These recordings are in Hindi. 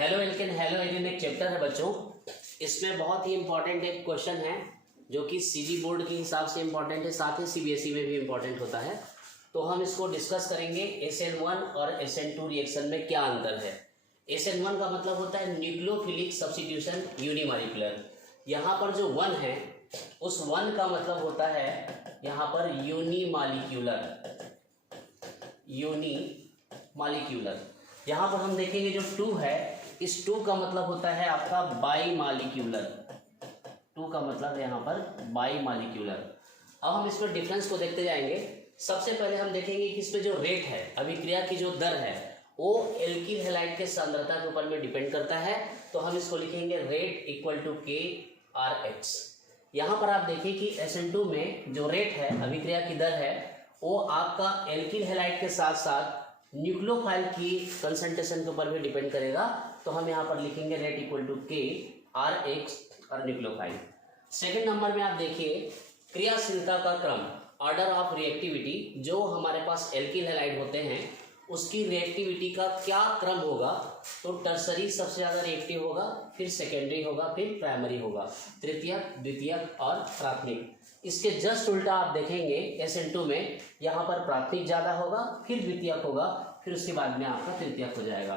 हेलो एल्केन हेलो एल्केन एक चैप्टर है बच्चों। इसमें बहुत ही इंपॉर्टेंट एक क्वेश्चन है जो कि सीजी बोर्ड के हिसाब से इंपॉर्टेंट है, साथ ही सीबीएसई में भी इंपॉर्टेंट होता है। तो हम इसको डिस्कस करेंगे। SN1 और SN2 रिएक्शन में क्या अंतर है। SN1 का मतलब होता है न्यूक्लियोफिलिक सब्स्टिट्यूशन यूनिमॉलिक्यूलर। यहाँ पर जो 1 है उस 1 का मतलब होता है यहाँ पर यूनिमॉलिक्यूलर। यहाँ पर हम देखेंगे जो 2 है, इस 2 का मतलब होता है आपका बाईमॉलिक्यूलर। 2 का मतलब है यहाँ पर बाईमॉलिक्यूलर। अब हम इसमें डिफरेंस को देखते जाएंगे। सबसे पहले हम देखेंगे कि इसमें जो रेट है, अभिक्रिया की जो दर है, वो एल्किल हैलाइड के सांद्रता के ऊपर में डिपेंड करता है। तो हम इसको लिखेंगे रेट इक्वल टू KRH। यहाँ पर आप देखिए कि SN2 में जो रेट है, अभिक्रिया की दर है, वो आपका एल्किल हैलाइड के साथ साथ न्यूक्लियोफाइल की कंसंट्रेशन के ऊपर भी डिपेंड करेगा। तो हम यहाँ पर लिखेंगे रेट इक्वल टू KRH और न्यूक्लियोफाइल। सेकंड नंबर में आप देखिए क्रियाशीलता का क्रम, ऑर्डर ऑफ रिएक्टिविटी। जो हमारे पास एल्किल हैलाइड होते हैं उसकी रिएक्टिविटी का क्या क्रम होगा। तो टर्सरी सबसे ज़्यादा रिएक्टिव होगा, फिर सेकेंडरी होगा, फिर प्राइमरी होगा, तृतीयक, द्वितीयक और प्राथमिक। इसके जस्ट उल्टा आप देखेंगे SN2 में यहाँ पर प्राथमिक ज़्यादा होगा, फिर द्वितीयक होगा, फिर उसके बाद में आपका तृतीयक हो जाएगा।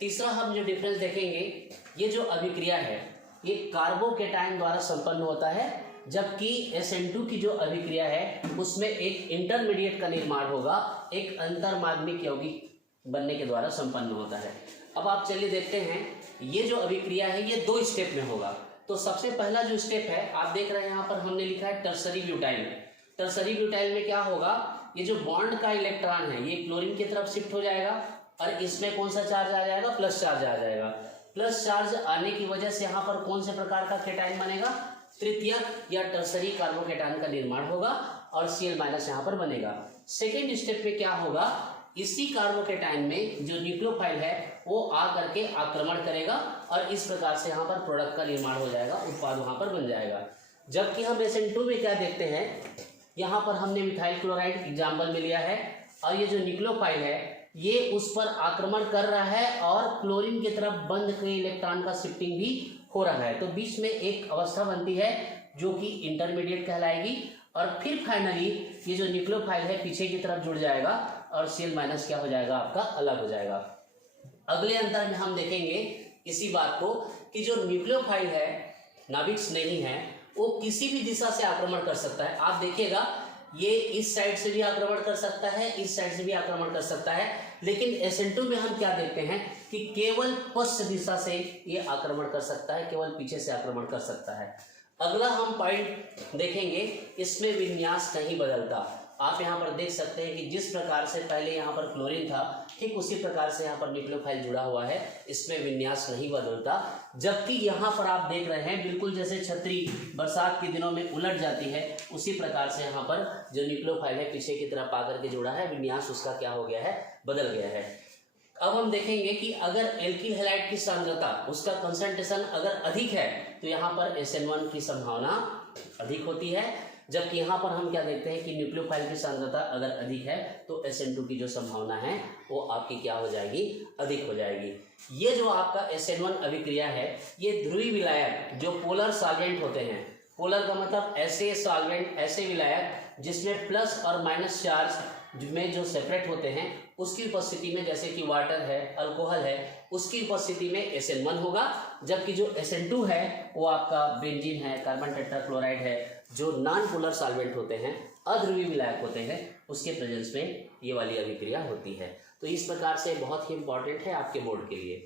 तीसरा हम जो डिफरेंस देखेंगे, ये जो अभिक्रिया है ये कार्बोकेटायन द्वारा संपन्न होता है, जबकि SN2 की जो अभिक्रिया है उसमें एक इंटरमीडिएट का निर्माण होगा, एक अंतर्माध्यमिक यौगिक बनने के द्वारा संपन्न होता है। अब आप चलिए देखते हैं, ये जो अभिक्रिया है ये 2 स्टेप में होगा। तो सबसे पहला जो स्टेप है आप देख रहे हैं यहाँ पर हमने लिखा है टर्सरी ब्यूटाइल। टर्सरी ब्यूटाइल में क्या होगा, ये जो बॉन्ड का इलेक्ट्रॉन है ये क्लोरीन की तरफ शिफ्ट हो जाएगा और इसमें कौन सा चार्ज आ जाएगा, प्लस चार्ज आ जाएगा। प्लस चार्ज आने की वजह से यहाँ पर कौन से प्रकार का केटाइन बनेगा, तृतीयक या टर्सरी कार्बोकेटाइन का निर्माण होगा और Cl- यहाँ पर बनेगा। सेकेंड स्टेप में क्या होगा, इसी कार्बोकेटाइन में जो न्यूक्लियोफाइल है वो आ करके आक्रमण करेगा और इस प्रकार से यहाँ पर प्रोडक्ट का निर्माण हो जाएगा, उत्पाद वहाँ पर बन जाएगा। जबकि हम SN2 में क्या देखते हैं, यहाँ पर हमने मिथाइल क्लोराइड एग्जाम्पल में लिया है और ये जो न्यूक्लियोफाइल है ये उस पर आक्रमण कर रहा है और क्लोरीन की तरफ बंद के इलेक्ट्रॉन का शिफ्टिंग भी हो रहा है। तो बीच में एक अवस्था बनती है जो कि इंटरमीडिएट कहलाएगी और फिर फाइनली ये जो न्यूक्लियोफाइल है पीछे की तरफ जुड़ जाएगा और Cl- क्या हो जाएगा, आपका अलग हो जाएगा। अगले अंतर में हम देखेंगे इसी बात को कि जो न्यूक्लियोफाइल है, नाभिक नहीं है, वो किसी भी दिशा से आक्रमण कर सकता है। आप देखिएगा ये इस साइड से भी आक्रमण कर सकता है, इस साइड से भी आक्रमण कर सकता है, लेकिन SN2 में हम क्या देखते हैं कि केवल पश्चिम दिशा से ये आक्रमण कर सकता है, केवल पीछे से आक्रमण कर सकता है। अगला हम पॉइंट देखेंगे, इसमें विन्यास नहीं बदलता। आप यहाँ पर देख सकते हैं कि जिस प्रकार से पहले यहाँ पर क्लोरीन था ठीक उसी प्रकार से यहाँ पर न्यूक्लियोफाइल जुड़ा हुआ है, इसमें विन्यास नहीं बदलता। जबकि यहाँ पर आप देख रहे हैं बिल्कुल जैसे छतरी बरसात के दिनों में उलट जाती है, उसी प्रकार से यहाँ पर जो न्यूक्लियोफाइल है पीछे की तरफ आकर के जुड़ा है, विन्यास उसका क्या हो गया है, बदल गया है। अब हम देखेंगे कि अगर एल्किल हैलाइड की सांद्रता, उसका कंसंट्रेशन अगर अधिक है तो यहाँ पर SN1 की संभावना अधिक होती है, जबकि यहाँ पर हम क्या देखते हैं कि न्यूक्लियोफाइल की सांद्रता अगर अधिक है तो SN2 की जो संभावना है वो आपकी क्या हो जाएगी, अधिक हो जाएगी। ये जो आपका SN1 अभिक्रिया है ये ध्रुवीय विलायक जो पोलर सॉल्वेंट होते हैं, पोलर का मतलब ऐसे सॉल्वेंट, ऐसे विलायक जिसमें प्लस और माइनस चार्ज में जो सेपरेट होते हैं उसकी उपस्थिति में, जैसे कि वाटर है, अल्कोहल है, उसकी उपस्थिति में SN1 होगा। जबकि जो SN2 है वो आपका बेंजीन है, कार्बन टेट्राक्लोराइड है, जो नॉन पोलर सॉल्वेंट होते हैं, अध्रुवीय विलायक होते हैं, उसके प्रेजेंस में ये वाली अभिक्रिया होती है। तो इस प्रकार से बहुत ही इंपॉर्टेंट है आपके बोर्ड के लिए।